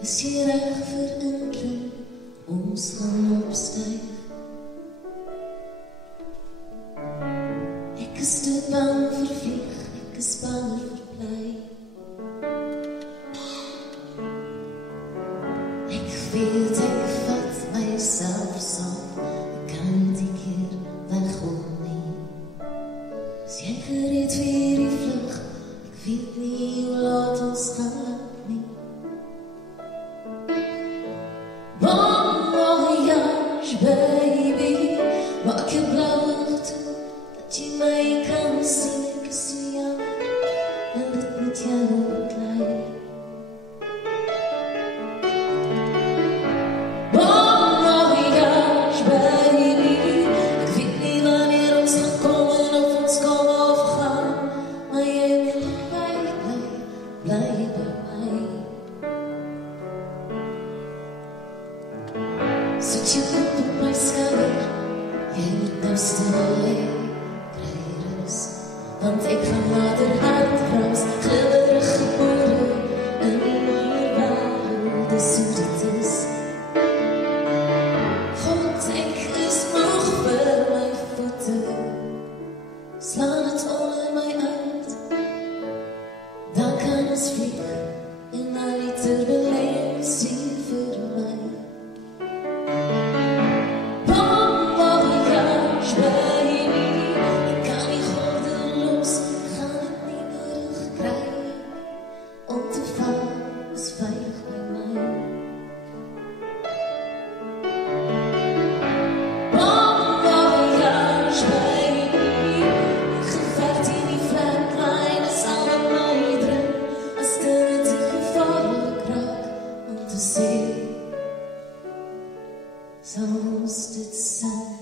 Is jy reg vir inklim, ons gaan opstyg. Ek is te bang vir vlieg, ek is bang vir bly. Ek weet ek vat myself saam, ek kan die keer weggaan nie. Is jy gereed vir die vlug, ek weet nie hoe laat ons gaan laat nie. Bon voyage, baby, maak jou blauwe toe, dat jy my kan sien, ek is so jammer, en dit met jou beklei. Bon voyage, baby, ek weet nie wanneer ons gaan kom en of ons kom of gaan, maar jy moet bly by my. Sit jou kop op my skouder, jy moet nou stil lê, kry rus, want ek gaan later hartras, glibberig gebore, in die mooie wêreld, dis hoe dit is. God, ek is moeg vir my voete, slaan het onder my uit, dan kan ons vlieg, en my liter beleef, sien vir my. Soms dit zijn.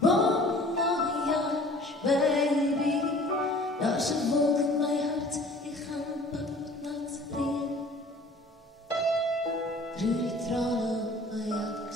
Bon voyage, baby, daar's 'n wolk in my hart, ek gaan pad nat reën. Roer die trane op my hart.